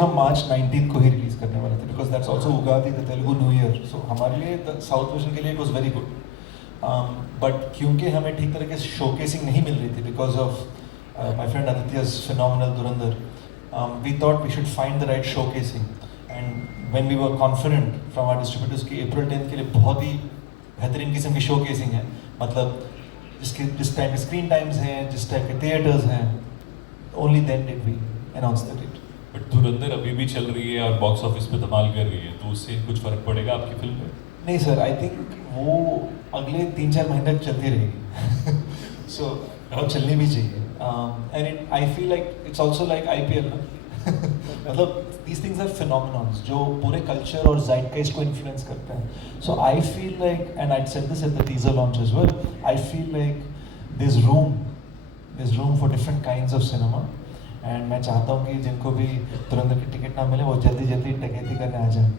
हम मार्च 19 को ही रिलीज करने वाले थे because that's also Ugadi the Telugu new year. So हमारे लिए साउथ वर्जन के लिए it was very good. But क्योंकि हमें ठीक तरह के शोकेसिंग नहीं मिल रही थी because of my friend Aditya's phenomenal Dhurandhar, we thought we should find the right showcasing. And when we were confident from our distributors कि अप्रैल 10 के लिए बहुत ही बेहतरीन किस्म की शोकेसिंग है, मतलब जिस टाइप के स्क्रीन टाइम्स हैं, जिस टाइप के थिएटर्स हैं, only then did we announce the date. But धुरंधर अभी भी चल रही है और बॉक्स ऑफिस पे धमाल कर रही है, तो उससे कुछ फर्क पड़ेगा आपकी फिल्म पे? नहीं सर, आई थिंक वो अगले 3-4 महीने तक चलती रहेगी. सो और चलनी भी चाहिए. And I feel like it's also like IPL ना. मतलब these things are phenomenons जो पूरे कल्चर और zeitgeist को इन्फ्लुएंस करते हैं. So I feel like, and I said this at the teaser launch as well, I feel like there's room for different kinds of cinema. And मैं चाहता हूँ कि जिनको भी धुरंधर की टिकट ना मिले वो जल्दी जल्दी डकैती करने आ जाए.